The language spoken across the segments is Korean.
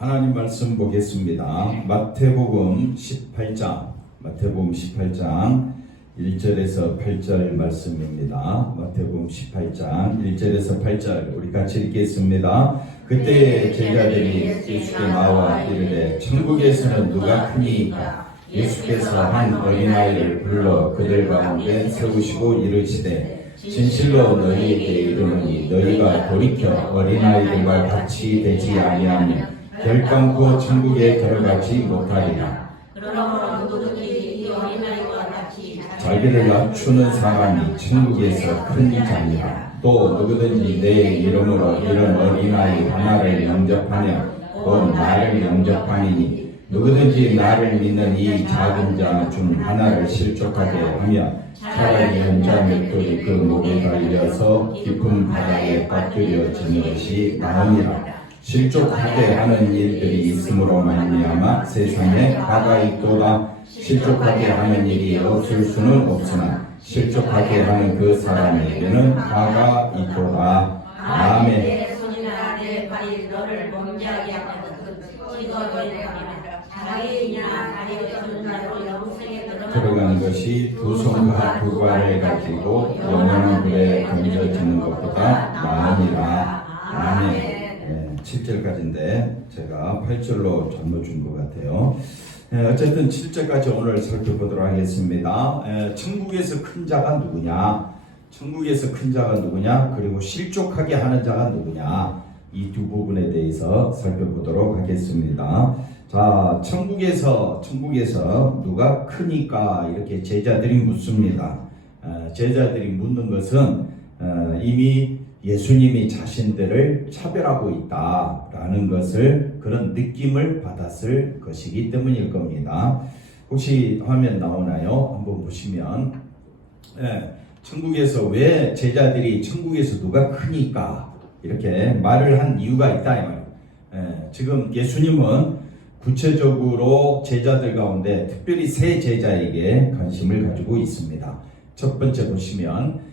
하나님 말씀 보겠습니다. 마태복음 18장 1절에서 8절 말씀입니다. 마태복음 18장 1절에서 8절 우리 같이 읽겠습니다. 그때 제자들이 예수께 나와 이르되 천국에서는 누가 크니이까? 예수께서 한 어린아이를 불러 그들 가운데 세우시고 이르시되 진실로 너희에게 이르노니 너희가 돌이켜 어린아이들과 같이 되지 아니하면 결단코 천국에 들어가지 못하리라. 그러므로 누구든지 이 어린아이와 같이 자기를 낮추는 사람이 천국에서 큰 자니라. 또 누구든지 내 이름으로 이런 어린아이 하나를 영접하면 곧 나를 영접하니니 누구든지 나를 믿는 이 작은 자 중 하나를 실족하게 하면 차라리 연자 맷돌이 그 목에 달려서 깊은 바다에 빠뜨려지는 것이 나으니라. 실족하게 하는 일들이 있음으로 말미암아 세상에 화가 있도다. 실족하게 하는 일이 없을 수는 없으나 실족하게 하는 그 사람에게는 화가 있도다. 아멘. 내 손이나 내 발이 너를 범죄하게 하거든 찍어버리라. 자기이나 다리 없는 자로 영생에 들어가는 것이 두 손과 두 발을 가지고 영원한 불에 던져지는 것보다 나으니라. 아멘. 7절까지인데 제가 8절로 잘못 준 것 같아요. 어쨌든 7절까지 오늘 살펴보도록 하겠습니다. 천국에서 큰 자가 누구냐? 천국에서 큰 자가 누구냐? 그리고 실족하게 하는 자가 누구냐? 이 두 부분에 대해서 살펴보도록 하겠습니다. 자, 천국에서 누가 크니까 이렇게 제자들이 묻습니다. 제자들이 묻는 것은 이미 예수님이 자신들을 차별하고 있다라는 것을 그런 느낌을 받았을 것이기 때문일 겁니다. 혹시 화면 나오나요? 한번 보시면 천국에서 왜 제자들이 천국에서 누가 크니까 이렇게 말을 한 이유가 있다 이 말이에요. 지금 예수님은 구체적으로 제자들 가운데 특별히 세 제자에게 관심을 가지고 있습니다. 첫 번째 보시면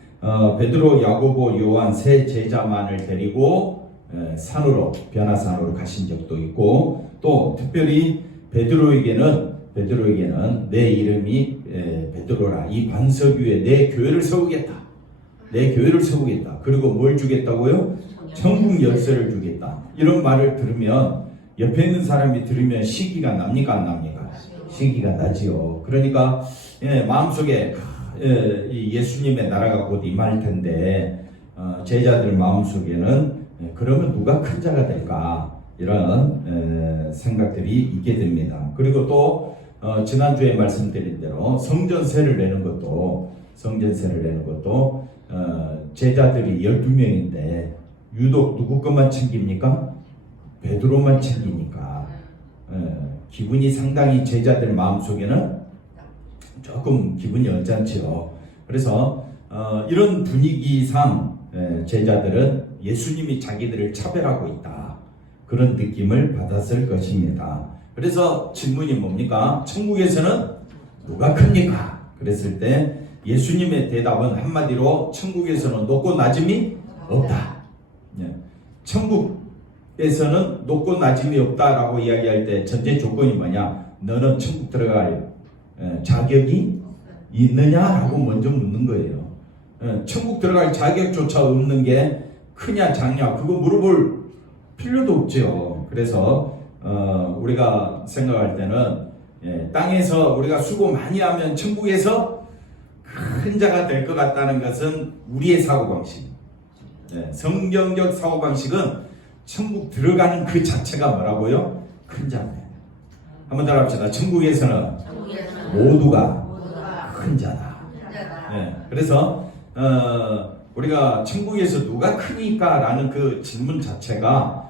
베드로, 야고보, 요한 세 제자만을 데리고 산으로 변화산으로 가신 적도 있고 또 특별히 베드로에게는 내 이름이 베드로라 이 반석 위에 내 교회를 세우겠다. 그리고 뭘 주겠다고요? 천국 열쇠를 주겠다. 이런 말을 들으면 옆에 있는 사람이 들으면 시기가 납니까 안 납니까? 시기가 나지요. 그러니까 마음속에 예수님의 나라가 곧 임할 텐데 제자들 마음속에는 그러면 누가 큰 자가 될까 이런 생각들이 있게 됩니다. 그리고 또 지난주에 말씀드린 대로 성전세를 내는 것도 제자들이 12명인데 유독 누구 것만 챙깁니까? 베드로만 챙기니까 기분이 상당히 제자들 마음속에는 조금 기분이 언짢지요. 그래서 이런 분위기상 제자들은 예수님이 자기들을 차별하고 있다. 그런 느낌을 받았을 것입니다. 그래서 질문이 뭡니까? 천국에서는 누가 큽니까? 그랬을 때 예수님의 대답은 한마디로 천국에서는 높고 낮음이 없다. 천국에서는 높고 낮음이 없다라고 이야기할 때 전제 조건이 뭐냐? 너는 천국 들어갈 자격이 있느냐라고 먼저 묻는 거예요. 천국 들어갈 자격조차 없는 게 크냐 작냐 그거 물어볼 필요도 없죠. 그래서 우리가 생각할 때는 땅에서 우리가 수고 많이 하면 천국에서 큰 자가 될 것 같다는 것은 우리의 사고방식. 성경적 사고방식은 천국 들어가는 그 자체가 뭐라고요? 큰 자입니다. 한번 따라 합시다. 천국에서는 모두가 큰 자다. 그래서 우리가 천국에서 누가 크니까 라는 그 질문 자체가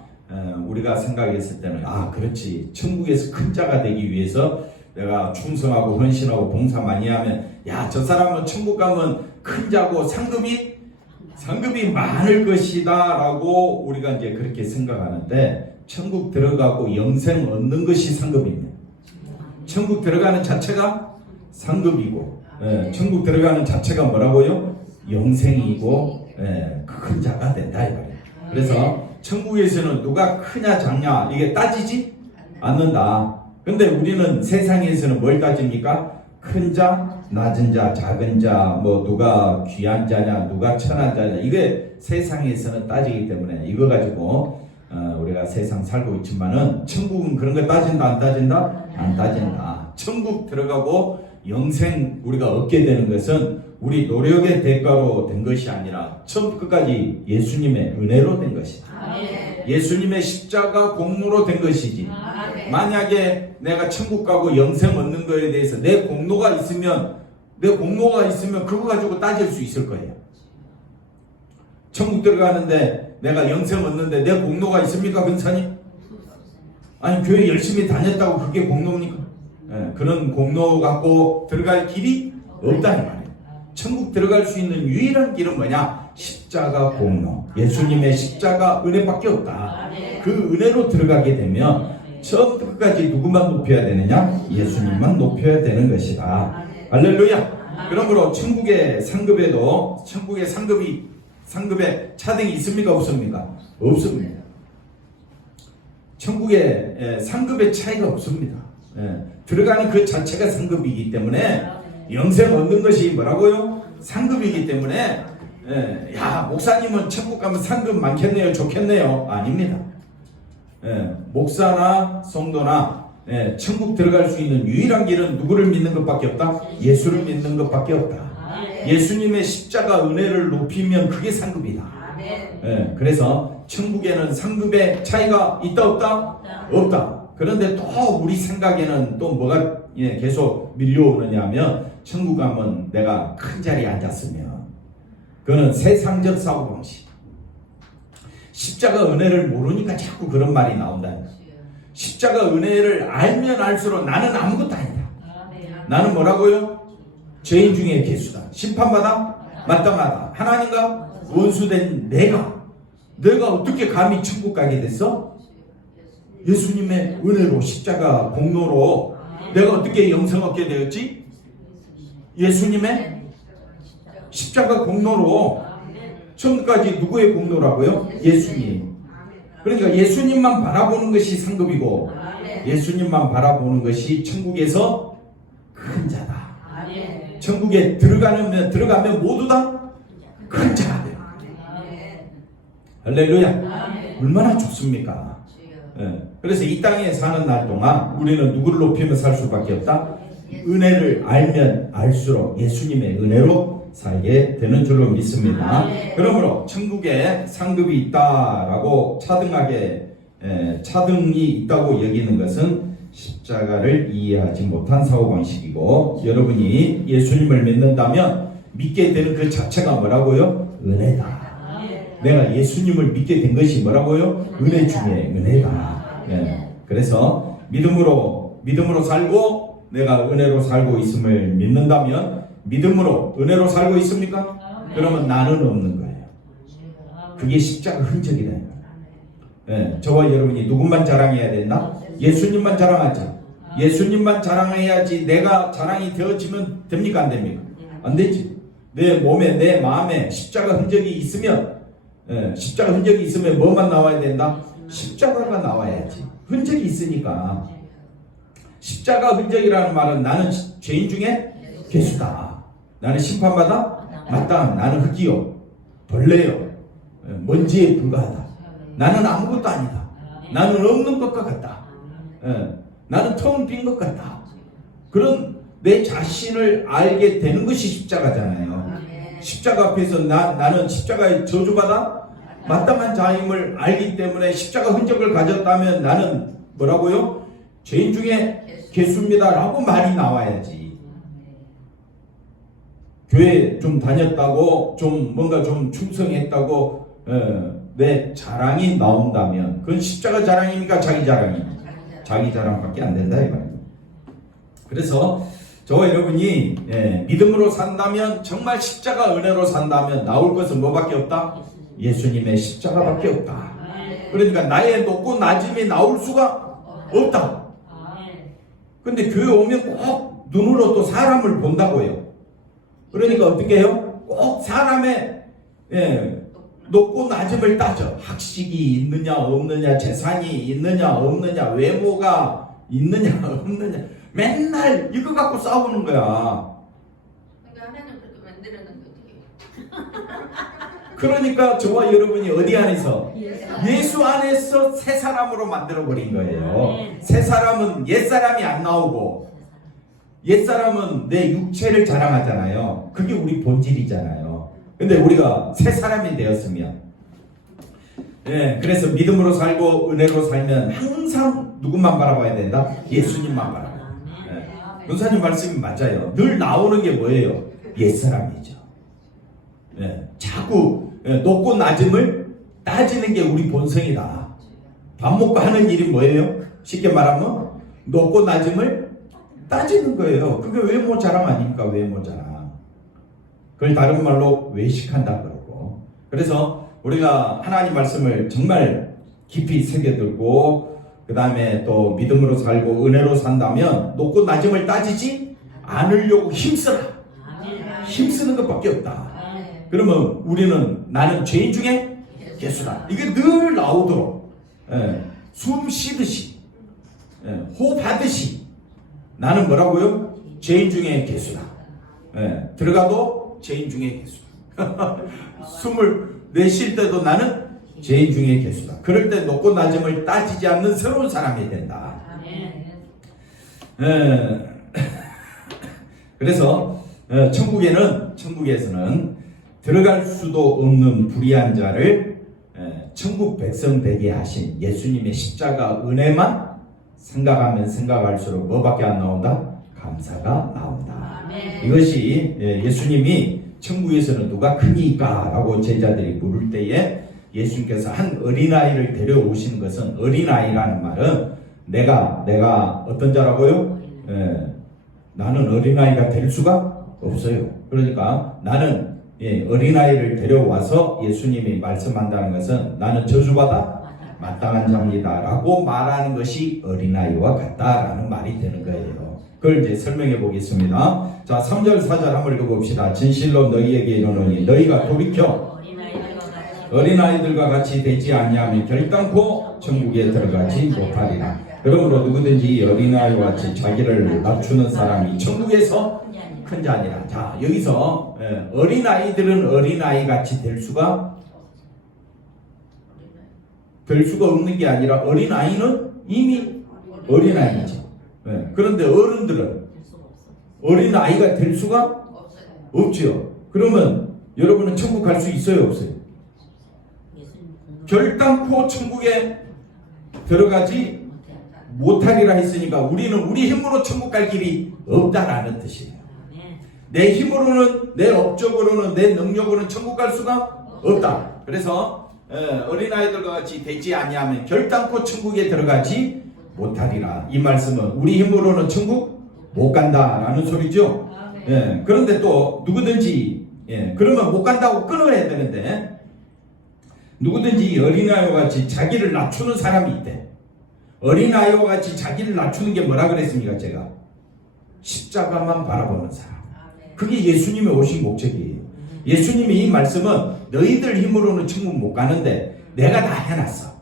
우리가 생각했을 때는 그렇지 천국에서 큰 자가 되기 위해서 내가 충성하고 헌신하고 봉사 많이 하면 저 사람은 천국 가면 큰 자고 상급이 많을 것이다 라고 우리가 이제 그렇게 생각하는데 천국 들어가고 영생 얻는 것이 상급입니다. 천국 들어가는 자체가 상급이고 천국 들어가는 자체가 뭐라고요? 영생이고 큰 자가 된다 이 말이에요. 그래서 천국에서는 누가 크냐 작냐 이게 따지지 않는다. 근데 우리는 세상에서는 뭘 따집니까? 큰 자, 낮은 자, 작은 자, 뭐 누가 귀한 자냐, 누가 천한 자냐, 이게 세상에서는 따지기 때문에 이거 가지고 우리가 세상 살고 있지만은 천국은 그런 거 따진다 안 따진다? 안 따진다. 천국 들어가고 영생 우리가 얻게 되는 것은 우리 노력의 대가로 된 것이 아니라 처음부터 끝까지 예수님의 은혜로 된 것이다. 예수님의 십자가 공로로 된 것이지. 만약에 내가 천국 가고 영생 얻는 거에 대해서 내 공로가 있으면 그거 가지고 따질 수 있을 거예요. 천국 들어가는데 내가 영생 얻는데 내 공로가 있습니까, 근사님? 아니 교회 열심히 다녔다고 그게 공로입니까? 그런 공로 갖고 들어갈 길이 없다는 말이에요. 천국 들어갈 수 있는 유일한 길은 뭐냐? 십자가 공로, 예수님의 십자가 은혜밖에 없다. 그 은혜로 들어가게 되면 처음부터 끝까지 누구만 높여야 되느냐? 예수님만 높여야 되는 것이다. 할렐루야. 그러므로 천국의 상급에 차등이 있습니까? 없습니까? 없습니다. 천국에 상급의 차이가 없습니다. 들어가는 그 자체가 상급이기 때문에 영생 얻는 것이 뭐라고요? 상급이기 때문에 야 목사님은 천국 가면 상급 많겠네요, 좋겠네요. 아닙니다. 목사나 성도나 천국 들어갈 수 있는 유일한 길은 누구를 믿는 것밖에 없다? 예수를 믿는 것밖에 없다. 예수님의 십자가 은혜를 높이면 그게 상급이다. 그래서 천국에는 상급의 차이가 있다 없다? 없다. 그런데 또 우리 생각에는 또 뭐가 계속 밀려오느냐 하면 천국 가면 내가 큰 자리에 앉았으면 그거는 세상적 사고방식. 십자가 은혜를 모르니까 자꾸 그런 말이 나온다. 십자가 은혜를 알면 알수록 나는 아무것도 아니다. 나는 뭐라고요? 죄인 중에 개수다. 심판받아? 마땅하다. 하나님과 원수된 내가 어떻게 감히 천국 가게 됐어? 예수님의 은혜로 십자가 공로로 내가 어떻게 영생 얻게 되었지? 예수님의 십자가 공로로. 처음까지 누구의 공로라고요? 예수님. 그러니까 예수님만 바라보는 것이 상급이고 예수님만 바라보는 것이 천국에서 큰 자다. 천국에 들어가면 모두 다 큰 자가 돼요. 할렐루야. 얼마나 좋습니까? 그래서 이 땅에 사는 날 동안 우리는 누구를 높이며 살 수밖에 없다? 은혜를 알면 알수록 예수님의 은혜로 살게 되는 줄로 믿습니다. 그러므로 천국에 상급이 있다라고 차등이 있다고 여기는 것은 십자가를 이해하지 못한 사고방식이고, 여러분이 예수님을 믿는다면 믿게 되는 그 자체가 뭐라고요? 은혜다. 내가 예수님을 믿게 된 것이 뭐라고요? 은혜 중에 은혜다. 그래서 믿음으로 살고 내가 은혜로 살고 있음을 믿는다면, 믿음으로 은혜로 살고 있습니까? 그러면 나는 없는 거예요. 그게 십자가 흔적이다. 저와 여러분이 누군만 자랑해야 된다? 예수님만 자랑하죠. 예수님만 자랑해야지 내가 자랑이 되어지면 됩니까? 안 됩니까? 안 되지. 내 몸에 내 마음에 십자가 흔적이 있으면 뭐만 나와야 된다? 십자가가 나와야지. 흔적이 있으니까. 십자가 흔적이라는 말은 나는 죄인 중에 괴수다. 나는 심판받아 마땅한, 나는 흙이요 벌레요 먼지에 불과하다. 나는 아무것도 아니다. 나는 없는 것과 같다. 나는 텅 빈 것 같다. 그런 내 자신을 알게 되는 것이 십자가잖아요. 십자가 앞에서 나는 십자가에 저주받아 마땅한 자임을 알기 때문에 십자가 흔적을 가졌다면 나는 뭐라고요? 죄인 중에 괴수입니다 라고 말이 나와야지. 교회 좀 다녔다고 뭔가 좀 충성했다고 내 자랑이 나온다면 그건 십자가 자랑입니까? 자기 자랑입니까? 자기 자랑밖에 안 된다 이 말입니다. 그래서 저와 여러분이 믿음으로 산다면, 정말 십자가 은혜로 산다면 나올 것은 뭐밖에 없다? 예수님의 십자가밖에 없다. 그러니까 나의 높고 낮음이 나올 수가 없다. 근데 교회 오면 꼭 눈으로 또 사람을 본다고요. 그러니까 어떻게 해요? 꼭 사람의 높고 낮음을 따져. 학식이 있느냐 없느냐, 재산이 있느냐 없느냐, 외모가 있느냐 없느냐, 맨날 이거 갖고 싸우는 거야. 하나님 그렇게 만들었는데 어떻게? 그러니까 저와 여러분이 어디 안에서? 예수 안에서 새 사람으로 만들어버린 거예요. 새 사람은 옛사람이 안 나오고, 옛사람은 내 육체를 자랑하잖아요. 그게 우리 본질이잖아요. 근데 우리가 새 사람이 되었으면, 그래서 믿음으로 살고 은혜로 살면 항상 누구만 바라봐야 된다? 예수님만 바라봐야 된다. 권사님 말씀이 맞아요. 늘 나오는 게 뭐예요? 옛사람이죠. 자꾸 높고 낮음을 따지는 게 우리 본성이다. 밥 먹고 하는 일이 뭐예요? 쉽게 말하면 높고 낮음을 따지는 거예요. 그게 외모 자랑 아닙니까? 외모 자랑. 그걸 다른 말로 외식한다 그러고. 그래서 우리가 하나님 말씀을 정말 깊이 새겨들고 그 다음에 또 믿음으로 살고 은혜로 산다면 높고 낮음을 따지지 않으려고 힘쓰라. 힘쓰는 것밖에 없다. 그러면 우리는 나는 죄인 중에 개수다. 이게 늘 나오도록 숨 쉬듯이 호흡하듯이 나는 뭐라고요? 죄인 중에 개수다. 들어가도 죄인 중에 개수다. 숨을 내쉴 때도 나는 죄인 중에 개수다. 그럴 때 높고 낮음을 따지지 않는 새로운 사람이 된다. 그래서 천국에서는 들어갈 수도 없는 불의한 자를 천국 백성 되게 하신 예수님의 십자가 은혜만 생각하면 생각할수록 뭐밖에 안 나온다? 감사가 나온다. 이것이 예수님이 천국에서는 누가 크니까? 라고 제자들이 물을 때에 예수님께서 한 어린아이를 데려오신 것은, 어린아이라는 말은 내가 어떤 자라고요? 나는 어린아이가 될 수가 없어요. 그러니까 나는 어린아이를 데려와서 예수님이 말씀한다는 것은 나는 저주받아 마땅한 자입니다 라고 말하는 것이 어린아이와 같다라는 말이 되는 거예요. 그걸 이제 설명해 보겠습니다. 자, 3절 4절 한번 읽어봅시다. 진실로 너희에게 이르노니 너희가 돌이켜 어린아이들과 같이 되지 아니하면 결단코 천국에 들어가지 못하리라. 그러므로 누구든지 어린아이와 같이 자기를 낮추는 사람이 천국에서 큰 자니라. 자, 여기서 어린아이들은 어린아이 같이 될 수가 없는 게 아니라 어린아이는 이미 어린아이죠. 그런데 어른들은 어린아이가 될 수가 없죠. 그러면 여러분은 천국 갈 수 있어요 없어요? 결단코 천국에 들어가지 못하리라 했으니까 우리는 우리 힘으로 천국 갈 길이 없다라는 뜻이에요. 내 힘으로는, 내 업적으로는, 내 능력으로는 천국 갈 수가 없다. 그래서 어린아이들과 같이 되지 아니하면 결단코 천국에 들어가지 못하리라. 이 말씀은 우리 힘으로는 천국 못 간다라는 소리죠. 그런데 또 누구든지 그러면 못 간다고 끊어야 되는데, 누구든지 어린아이와 같이 자기를 낮추는 사람이 있대. 어린아이와 같이 자기를 낮추는 게 뭐라 그랬습니까? 제가 십자가만 바라보는 사람. 그게 예수님이 오신 목적이에요. 예수님이 이 말씀은 너희들 힘으로는 천국 못 가는데 내가 다 해놨어.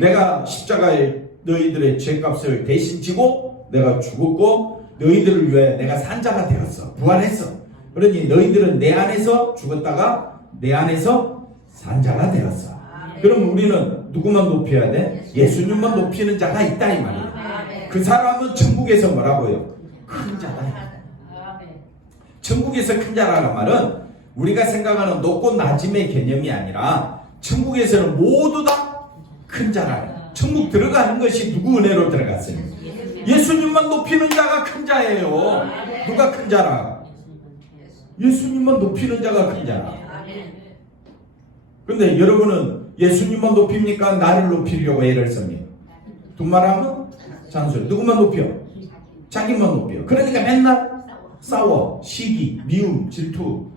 내가 십자가에 너희들의 죄값을 대신 지고 내가 죽었고 너희들을 위해 내가 산자가 되었어. 부활했어. 그러니 너희들은 내 안에서 죽었다가 내 안에서 산자가 되었어. 그럼 우리는 누구만 높여야 돼? 예수님만 높이는 자가 있다 이 말이에요. 그 사람은 천국에서 뭐라고요? 큰 자다. 천국에서 큰 자라는 말은 우리가 생각하는 높고 낮음의 개념이 아니라 천국에서는 모두 다 큰 자라. 천국 들어가는 것이 누구 은혜로 들어갔어요? 예수님만 높이는 자가 큰 자예요. 누가 큰 자라? 예수님만 높이는 자가 큰 자라. 근데 여러분은 예수님만 높입니까? 나를 높이려고 애를 씁니까? 두 말하면 잔소리. 누구만 높여? 자기만 높여. 그러니까 맨날 싸워, 시기, 미움, 질투,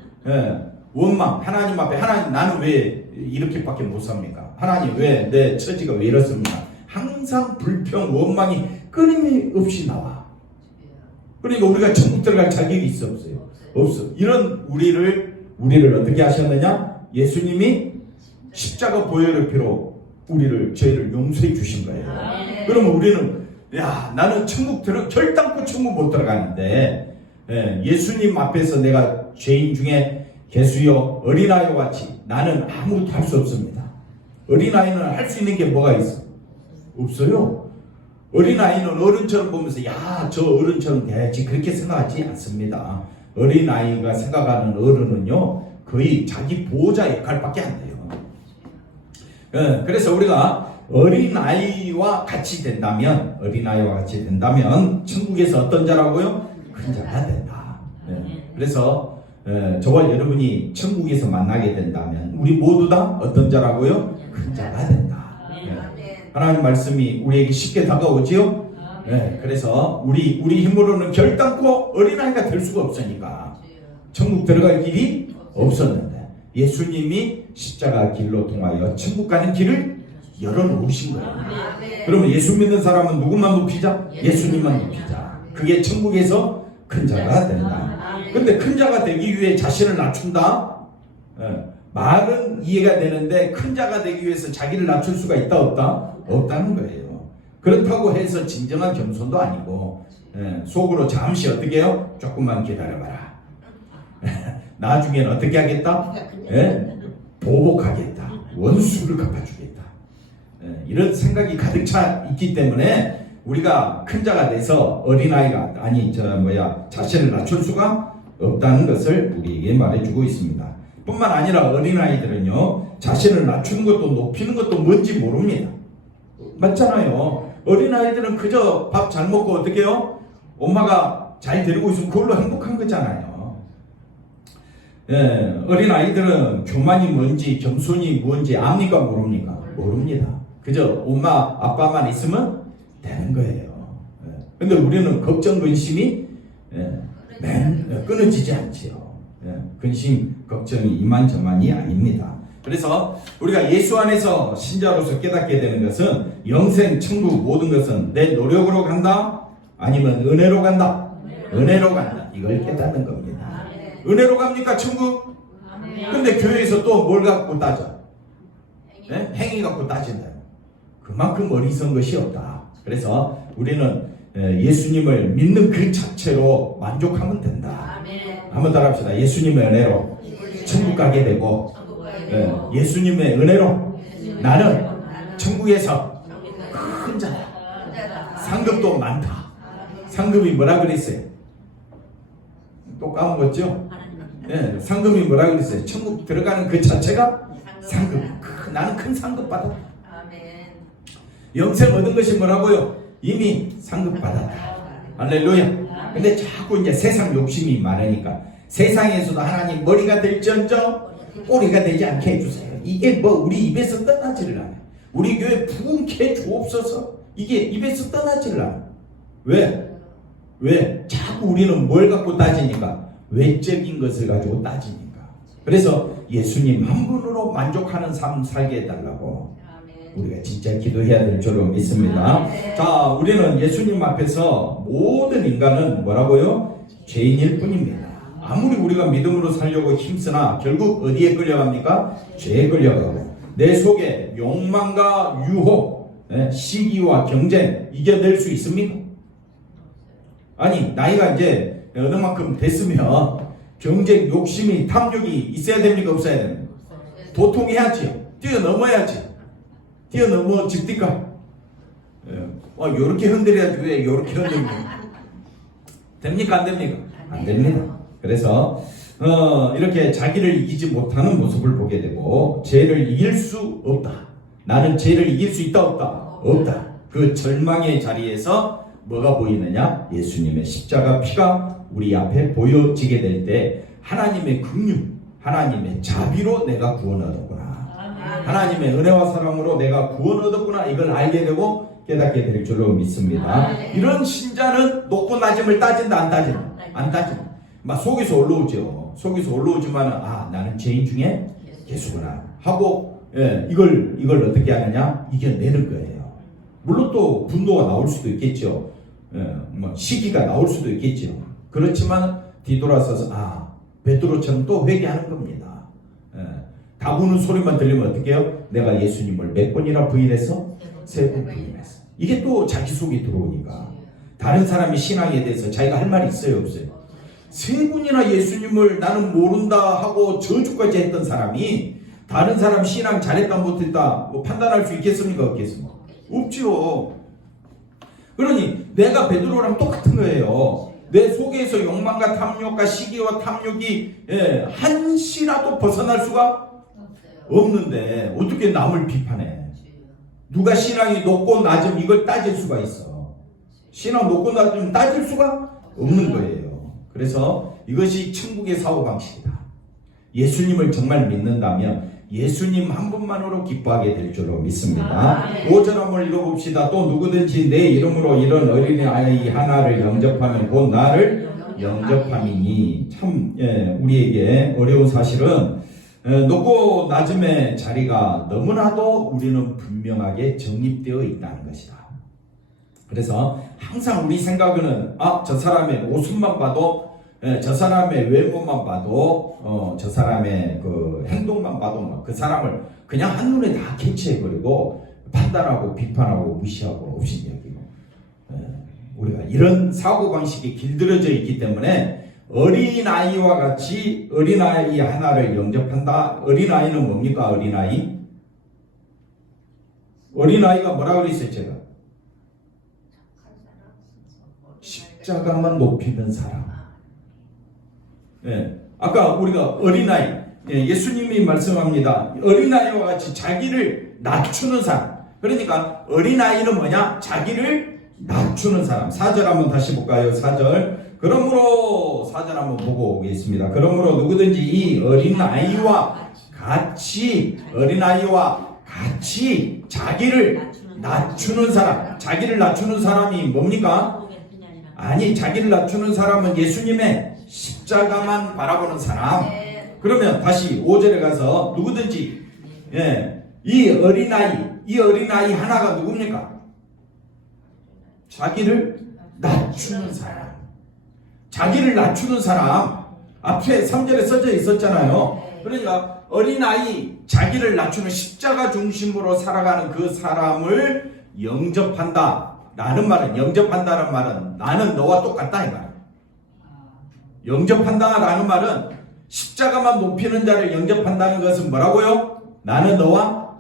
원망. 하나님 앞에 하나님 나는 왜 이렇게밖에 못 삽니까? 하나님 왜 내 처지가 왜 이렇습니까? 항상 불평, 원망이 끊임없이 나와. 그러니까 우리가 천국 들어갈 자격이 있어 없어요? 없어. 이런 우리를 어떻게 하셨느냐? 예수님이 십자가 보혈의 피로 우리를 죄를 용서해 주신 거예요. 그러면 우리는 야 나는 천국 결단코 천국 못 들어가는데 예수님 앞에서 내가 죄인 중에 개수여 어린아이와 같이 나는 아무것도 할 수 없습니다. 어린아이는 할 수 있는 게 뭐가 있어? 없어요. 어린아이는 어른처럼 보면서 야 저 어른처럼 돼야지 그렇게 생각하지 않습니다. 어린아이가 생각하는 어른은요 거의 자기 보호자 역할밖에 안 돼요. 그래서 우리가 어린아이와 같이 된다면 천국에서 어떤 자라고요? 큰 자가 된다. 그래서 저와 여러분이 천국에서 만나게 된다면 우리 모두 다 어떤 자라고요? 큰 자가 된다. 하나님 말씀이 우리에게 쉽게 다가오지요? 그래서 우리 힘으로는 결단코 어린아이가 될 수가 없으니까 천국 들어갈 길이 없었는데 예수님이 십자가 길로 통하여 천국 가는 길을 열어놓으신 거예요. 그러면 예수 믿는 사람은 누구만 높이자? 예수님만 높이자. 그게 천국에서 큰 자가 된다. 근데 큰 자가 되기 위해 자신을 낮춘다? 말은 이해가 되는데 큰 자가 되기 위해서 자기를 낮출 수가 있다 없다? 없다는 거예요. 그렇다고 해서 진정한 겸손도 아니고 속으로 잠시 어떻게 해요? 조금만 기다려봐라. 나중에는 어떻게 하겠다? 보복하겠다. 원수를 갚아주겠다. 이런 생각이 가득 차 있기 때문에 우리가 큰 자가 돼서 어린아이가 자신을 낮출 수가 없다는 것을 우리에게 말해주고 있습니다. 뿐만 아니라 어린아이들은요 자신을 낮추는 것도 높이는 것도 뭔지 모릅니다. 맞잖아요. 어린아이들은 그저 밥 잘 먹고 어떻게 해요? 엄마가 잘 데리고 있으면 그걸로 행복한 거잖아요. 어린아이들은 교만이 뭔지 겸손이 뭔지 압니까 모릅니까? 모릅니다. 그저 엄마 아빠만 있으면 되는 거예요. 근데 우리는 걱정 근심이 끊어지지 않지요. 근심 걱정이 이만저만이 아닙니다. 그래서 우리가 예수 안에서 신자로서 깨닫게 되는 것은 영생 천국 모든 것은 내 노력으로 간다 아니면 은혜로 간다. 은혜로 간다. 이걸 깨닫는 겁니다. 은혜로 갑니까 천국? 근데 교회에서 또 뭘 갖고 따져? 행위 갖고 따진다. 그만큼 어리석은 것이 없다. 그래서 우리는 예수님을 믿는 그 자체로 만족하면 된다. 한번 따라합시다. 예수님의 은혜로 천국 가게 되고 예수님의 은혜로 나는 천국에서 큰 자다. 상급도 많다. 상급이 뭐라 그랬어요? 또 까먹었죠? 상급이 뭐라 그랬어요? 천국 들어가는 그 자체가 상급. 나는 큰 상급 받았다. 영생 얻은 것이 뭐라고요? 이미 상급 받았다. 할렐루야. 근데 자꾸 이제 세상 욕심이 많으니까 세상에서도 하나님 머리가 될지언정 꼬리가 되지 않게 해주세요. 이게 뭐 우리 입에서 떠나지를 않아요. 우리 교회 부흥케 주옵소서. 이게 입에서 떠나지를 않아요. 왜? 자꾸 우리는 뭘 갖고 따지니까 외적인 것을 가지고 따지니까. 그래서 예수님 한 분으로 만족하는 삶 살게 해달라고 우리가 진짜 기도해야 될 줄로 믿습니다. 자, 우리는 예수님 앞에서 모든 인간은 뭐라고요? 죄인일 뿐입니다. 아무리 우리가 믿음으로 살려고 힘쓰나 결국 어디에 끌려갑니까? 죄에 끌려가고 내 속에 욕망과 유혹, 시기와 경쟁 이겨낼 수 있습니까? 아니 나이가 이제 어느 만큼 됐으면 경쟁, 욕심이, 탐욕이 있어야 됩니까? 없어야 됩니까? 도통해야지요. 뛰어넘어야지. 뛰어넘어 집니까? 요렇게 흔들어야지 왜 요렇게 흔들면 됩니까? 안 됩니까? 안 됩니다. 그래서 이렇게 자기를 이기지 못하는 모습을 보게 되고 죄를 이길 수 없다. 나는 죄를 이길 수 있다 없다? 없다. 그 절망의 자리에서 뭐가 보이느냐? 예수님의 십자가 피가 우리 앞에 보여지게 될 때 하나님의 긍휼, 하나님의 자비로 내가 구원 얻었구나. 하나님의 은혜와 사랑으로 내가 구원 얻었구나. 이걸 알게 되고 깨닫게 될 줄로 믿습니다. 이런 신자는 높고 낮음을 따진다 안 따진다? 안 따진다. 막 속에서 올라오죠. 속에서 올라오지만 나는 죄인 중에 예수구나 하고 이걸 어떻게 하느냐? 이겨내는 거예요. 물론 또 분노가 나올 수도 있겠죠. 시기가 나올 수도 있겠죠. 그렇지만 뒤돌아서서 베드로처럼 또 회개하는 겁니다. 다구는 소리만 들리면 어떻게 해요? 내가 예수님을 몇 번이나 부인했어? 3번 부인했어. 이게 또 자기 속에 들어오니까 다른 사람이 신앙에 대해서 자기가 할 말이 있어요, 없어요? 3번이나 예수님을 나는 모른다 하고 저주까지 했던 사람이 다른 사람 신앙 잘했다 못했다 뭐 판단할 수 있겠습니까? 없겠습니까? 없죠. 그러니 내가 베드로랑 똑같은 거예요. 내 속에서 욕망과 탐욕과 시기와 탐욕이 한시라도 벗어날 수가 없는데 어떻게 남을 비판해? 누가 신앙이 높고 낮음 이걸 따질 수가 있어? 신앙 높고 낮음 따질 수가 없는 거예요. 그래서 이것이 천국의 사고방식이다. 예수님을 정말 믿는다면 예수님 한 분만으로 기뻐하게 될 줄로 믿습니다. 5절 한번 읽어봅시다. 또 누구든지 내 이름으로 이런 어린아이 하나를 영접하면 곧 나를 영접함이니. 참 우리에게 어려운 사실은 높고 낮음의 자리가 너무나도 우리는 분명하게 정립되어 있다는 것이다. 그래서 항상 우리 생각은 저 사람의 모습만 봐도 저 사람의 외모만 봐도 저 사람의 그 행동만 봐도 그 사람을 그냥 한눈에 다 캐치해버리고 판단하고 비판하고 무시하고 없이 여기고 우리가 이런 사고방식이 길들여져 있기 때문에 어린아이와 같이 어린아이 하나를 영접한다. 어린아이는 뭡니까? 어린아이가 뭐라고 그랬어요? 제가 십자가만 높이는 사람. 아까 우리가 어린아이, 예수님이 말씀합니다. 어린아이와 같이 자기를 낮추는 사람. 그러니까 어린아이는 뭐냐? 자기를 낮추는 사람. 4절 한번 다시 볼까요? 4절. 그러므로 4절 한번 보고 오겠습니다. 그러므로 누구든지 이 어린아이와 같이 자기를 낮추는 사람. 자기를 낮추는 사람이 뭡니까? 아니, 자기를 낮추는 사람은 예수님의 십자가만 바라보는 사람. 그러면 다시 5절에 가서 누구든지 이 어린아이 하나가 누굽니까? 자기를 낮추는 사람. 자기를 낮추는 사람. 앞에 3절에 써져 있었잖아요. 그러니까 어린아이 자기를 낮추는 십자가 중심으로 살아가는 그 사람을 영접한다. 영접한다는 말은 나는 너와 똑같다 이 말이야. 영접한다라는 말은 십자가만 높이는 자를 영접한다는 것은 뭐라고요? 나는 너와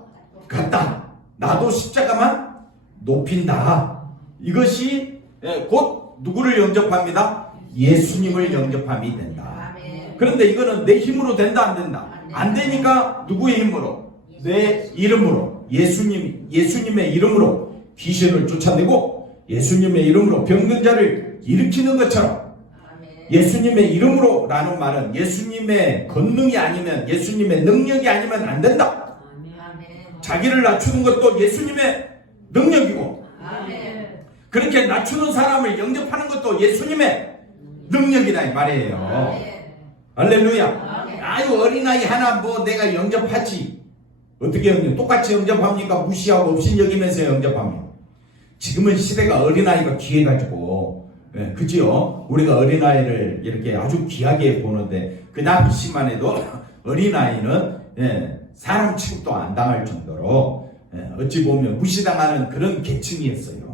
같다. 나도 십자가만 높인다. 이것이 곧 누구를 영접합니다? 예수님을 영접함이 된다. 그런데 이거는 내 힘으로 된다 안 된다? 안 되니까 누구의 힘으로? 내 이름으로. 예수님의 이름으로 귀신을 쫓아내고 예수님의 이름으로 병든 자를 일으키는 것처럼 예수님의 이름으로 라는 말은 예수님의 권능이 아니면 예수님의 능력이 아니면 안 된다. 자기를 낮추는 것도 예수님의 능력이고 그렇게 낮추는 사람을 영접하는 것도 예수님의 능력이다 이 말이에요. 할렐루야. 아유 어린아이 하나 뭐 내가 영접하지. 어떻게 똑같이 영접합니까? 무시하고 없인여기면서 영접합니다. 지금은 시대가 어린아이가 귀해가지고 그지요? 우리가 어린아이를 이렇게 아주 귀하게 보는데 그 당시만 해도 어린아이는 사람 취급도 안 당할 정도로 어찌 보면 무시당하는 그런 계층이었어요.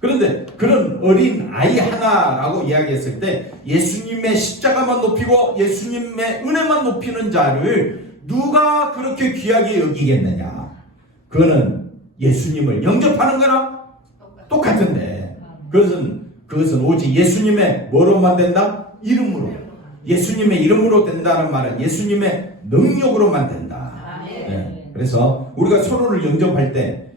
그런데 그런 어린아이 하나라고 이야기했을 때 예수님의 십자가만 높이고 예수님의 은혜만 높이는 자를 누가 그렇게 귀하게 여기겠느냐? 그거는 예수님을 영접하는 거랑 똑같은데 그것은 오직 예수님의 뭐로만 된다? 이름으로. 예수님의 이름으로 된다는 말은 예수님의 능력으로만 된다. 그래서 우리가 서로를 영접할 때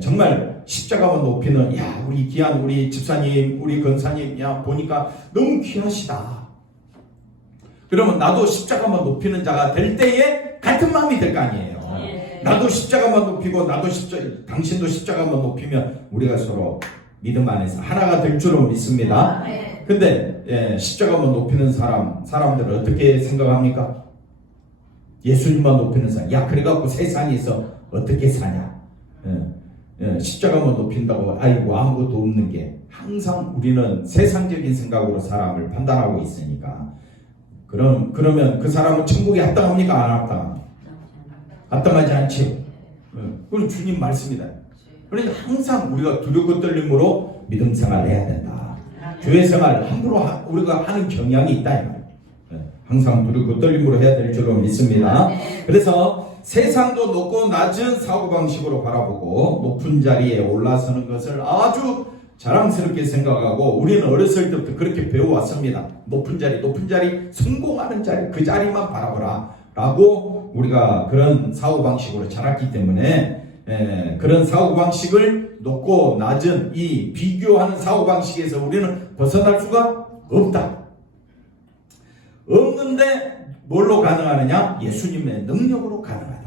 정말 십자가만 높이는 우리 귀한 우리 집사님 우리 권사님 보니까 너무 귀하시다. 그러면 나도 십자가만 높이는 자가 될 때에 같은 마음이 될 거 아니에요. 나도 십자가만 높이고 당신도 십자가만 높이면 우리가 서로 믿음 안에서 하나가 될 줄로 믿습니다. 근데 십자가만 높이는 사람들은 어떻게 생각합니까? 예수님만 높이는 사람. 그래갖고 세상에서 어떻게 사냐? 십자가만 높인다고 아무것도 없는 게 항상 우리는 세상적인 생각으로 사람을 판단하고 있으니까 그러면 그 사람은 천국에 합당합니까? 안 합당합니까? 합당하지 않지. 그건 주님 말씀이다. 그러니 항상 우리가 두렵고 떨림으로 믿음 생활을 해야 된다. 교회 생활 함부로 우리가 하는 경향이 있다 이 말이에요. 항상 두렵고 떨림으로 해야 될 줄로 믿습니다. 그래서 세상도 높고 낮은 사고방식으로 바라보고 높은 자리에 올라서는 것을 아주 자랑스럽게 생각하고 우리는 어렸을 때부터 그렇게 배워왔습니다. 높은 자리, 성공하는 자리, 그 자리만 바라보라 라고 우리가 그런 사고방식으로 자랐기 때문에 그런 사고방식을 높고 낮은 이 비교하는 사고방식에서 우리는 벗어날 수가 없다. 없는데 뭘로 가능하느냐? 예수님의 능력으로 가능하다.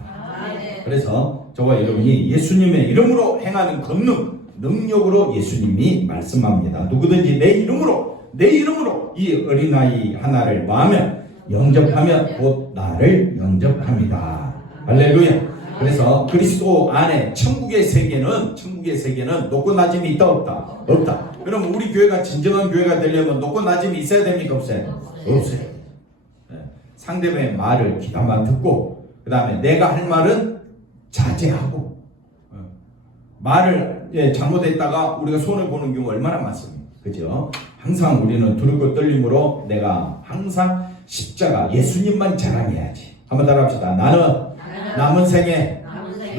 그래서 저와 여러분이 예수님의 이름으로 행하는 권능, 능력으로 예수님이 말씀합니다. 누구든지 내 이름으로 이 어린아이 하나를 마음에 영접하면 곧 나를 영접합니다. 할렐루야. 그래서 그리스도 안에 천국의 세계는 높고 낮음이 있다 없다. 그럼 우리 교회가 진정한 교회가 되려면 높고 낮음이 있어야 됩니까? 없어요. 상대방의 말을 귀담아 듣고 그 다음에 내가 할 말은 자제하고 말을 잘못했다가 우리가 손해보는 경우가 얼마나 많습니까? 그죠? 항상 우리는 두렵고 떨림으로 내가 항상 십자가 예수님만 자랑해야지. 한번 따라합시다. 나는 남은 생에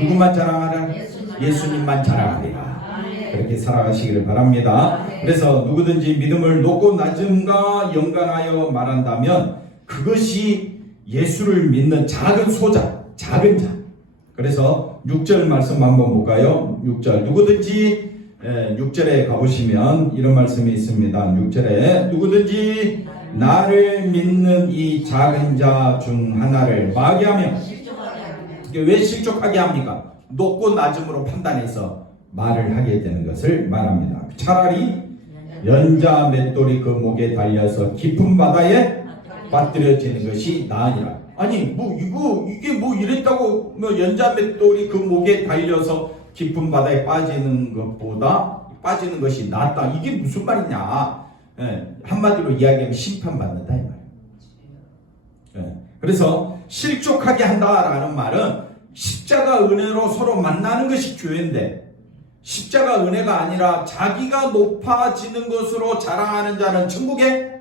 누구만 자랑하라? 예수님만 자랑하리라. 그렇게 살아가시기를 바랍니다. 그래서 누구든지 믿음을 높고 낮음과 연관하여 말한다면 그것이 예수를 믿는 작은 자. 그래서 6절 말씀 한번 볼까요? 6절 누구든지 6절에 가보시면 이런 말씀이 있습니다. 6절에 누구든지 나를 믿는 이 작은 자 중 하나를 마귀하며 왜 실족하게 합니까? 높고 낮음으로 판단해서 말을 하게 되는 것을 말합니다. 차라리 연자 맷돌이 그 목에 달려서 깊은 바다에 빠뜨려지는 것이 나으니라. 아니 이게 이랬다고 연자 맷돌이 그 목에 달려서 깊은 바다에 빠지는 것이 낫다. 이게 무슨 말이냐? 한마디로 이야기하면 심판받는다 이 말이에요. 그래서 실족하게 한다라는 말은 십자가 은혜로 서로 만나는 것이 교회인데 십자가 은혜가 아니라 자기가 높아지는 것으로 자랑하는 자는 천국에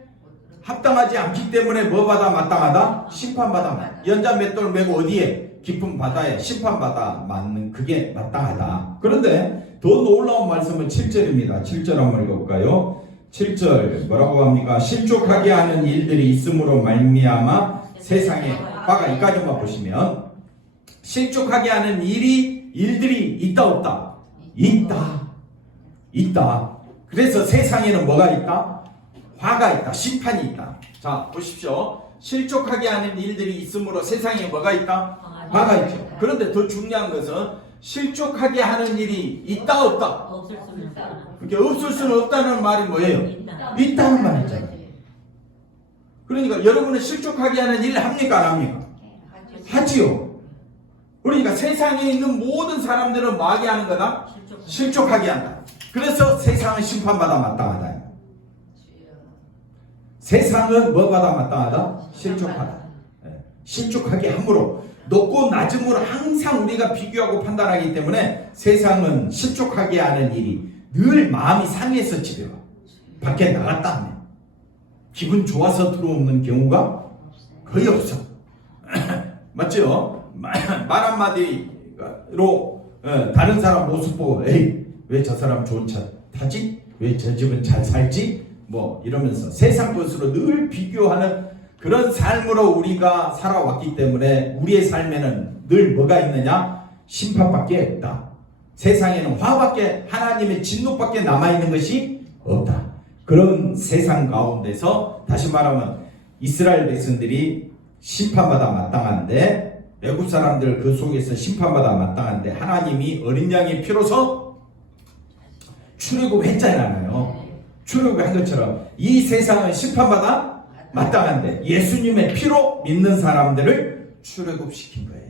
합당하지 않기 때문에 뭐 받아 마땅하다? 심판받아. 연자 맷돌 메고 어디에? 깊은 바다에 심판받아 맞는 그게 마땅하다. 그런데 더 놀라운 말씀은 7절입니다. 7절 한번 읽어볼까요? 7절 뭐라고 합니까? 실족하게 하는 일들이 있음으로 말미암아 세상에 바가 이까지만 보시면 실족하게 하는 일들이 있다 없다? 있다. 그래서 세상에는 뭐가 있다? 화가 있다. 심판이 있다. 자 보십시오. 실족하게 하는 일들이 있으므로 세상에 뭐가 있다? 화가 있죠. 그런데 더 중요한 것은 실족하게 하는 일이 있다 없다? 그게 없을 수는 없다는 말이 뭐예요? 있다는 말이잖아요. 그러니까 여러분은 실족하게 하는 일 합니까 안 합니까? 하지요. 그러니까 세상에 있는 모든 사람들은 뭐 하게 하는 거다? 실족하게 한다. 그래서 세상은 심판받아 마땅하다. 세상은 뭐 받아 마땅하다? 실족하다. 실족하게 함으로 높고 낮음으로 항상 우리가 비교하고 판단하기 때문에 세상은 실족하게 하는 일이 늘 마음이 상해서 집에 와. 밖에 나갔다 하면 기분 좋아서 들어오는 경우가 거의 없어. 맞죠? 말 한마디로 다른 사람 모습 보고 에이 왜 저 사람 좋은 차 타지? 왜 저 집은 잘 살지? 뭐 이러면서 세상 것으로 늘 비교하는 그런 삶으로 우리가 살아왔기 때문에 우리의 삶에는 늘 뭐가 있느냐? 심판밖에 없다. 세상에는 화밖에 하나님의 진노밖에 남아있는 것이 없다. 그런 세상 가운데서 다시 말하면 이스라엘 백성들이 심판받아 마땅한데 외국 사람들 그 속에서 심판받아 마땅한데 하나님이 어린 양의 피로서 출애굽했잖아요. 출애굽한 것처럼 이 세상은 심판받아 마땅한데 예수님의 피로 믿는 사람들을 출애굽시킨 거예요.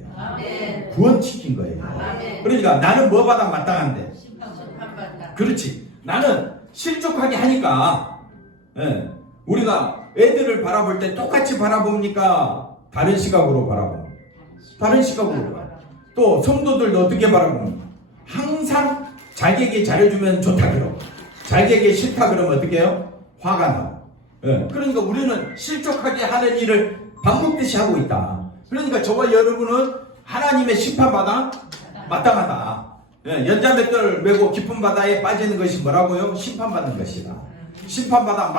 구원시킨 거예요. 그러니까 나는 뭐 받아 마땅한데? 그렇지. 나는 실족하게 하니까 우리가 애들을 바라볼 때 똑같이 바라봅니까? 다른 시각으로 바라봅니다. 다른 시각으로 봐요. 또 성도들도 어떻게 바라봅니까? 항상 자기에게 잘해주면 좋다 그러고 자기에게 싫다 그러면 어떻게 해요? 화가 나고. 예, 그러니까 우리는 실족하게 하는 일을 반복듯이 하고 있다. 그러니까 저와 여러분은 하나님의 심판받아 마땅하다. 예, 연자맷돌 메고 깊은 바다에 빠지는 것이 뭐라고요? 심판받는 것이다. 심판받아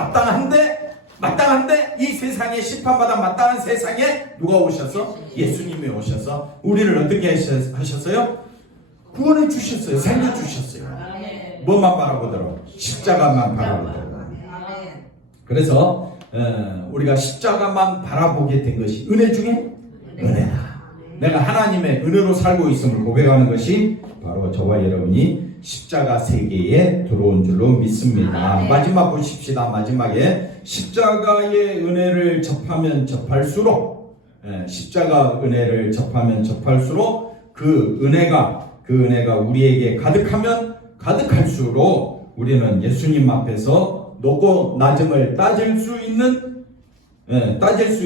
마땅한데 이 세상에 심판받아 마땅한 세상에 누가 오셔서? 예수님이 오셔서 우리를 어떻게 하셨어요? 구원해 주셨어요. 살려 주셨어요. 뭐만 바라보도록? 십자가만 바라보도록. 그래서 우리가 십자가만 바라보게 된 것이 은혜 중에 은혜다. 내가 하나님의 은혜로 살고 있음을 고백하는 것이 바로 저와 여러분이 십자가 세계에 들어온 줄로 믿습니다. 마지막 보십시다. 마지막에 십자가의 은혜를 접하면 접할수록 십자가 은혜를 접하면 접할수록 그 은혜가 우리에게 가득하면 가득할수록 우리는 예수님 앞에서 높고 낮음을 따질 수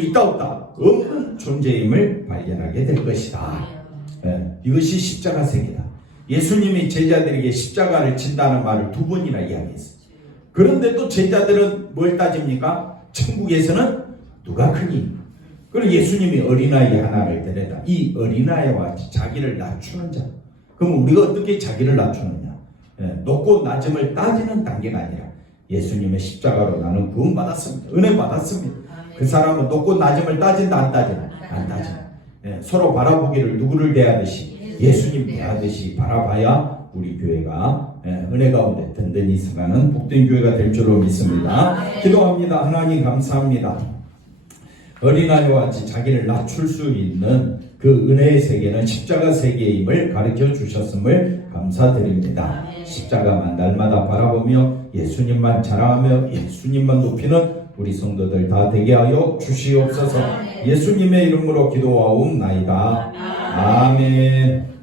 있다 없다 없는 존재임을 발견하게 될 것이다. 이것이 십자가 세계다. 예수님이 제자들에게 십자가를 진다는 말을 2번이나 이야기했어요. 그런데도 제자들은 뭘 따집니까? 천국에서는 누가 크니? 그리고 예수님이 어린아이 하나를 데려다 이 어린아이와 자기를 낮추는 자. 그럼 우리가 어떻게 자기를 낮추느냐? 높고 낮음을 따지는 단계가 아니라 예수님의 십자가로 나는 구원받았습니다. 은혜 받았습니다. 그 사람은 높고 낮음을 따진다 안 따진다? 안 따진다. 서로 바라보기를 누구를 대하듯이 예수님 대하듯이 바라봐야 우리 교회가 은혜 가운데 든든히 서가는 복된 교회가 될 줄로 믿습니다. 기도합니다. 하나님 감사합니다. 어린아이와 같이 자기를 낮출 수 있는 그 은혜의 세계는 십자가 세계임을 가르쳐 주셨음을 감사드립니다. 십자가만 날마다 바라보며 예수님만 자랑하며 예수님만 높이는 우리 성도들 다 되게 하여 주시옵소서. 예수님의 이름으로 기도하옵나이다. 아멘.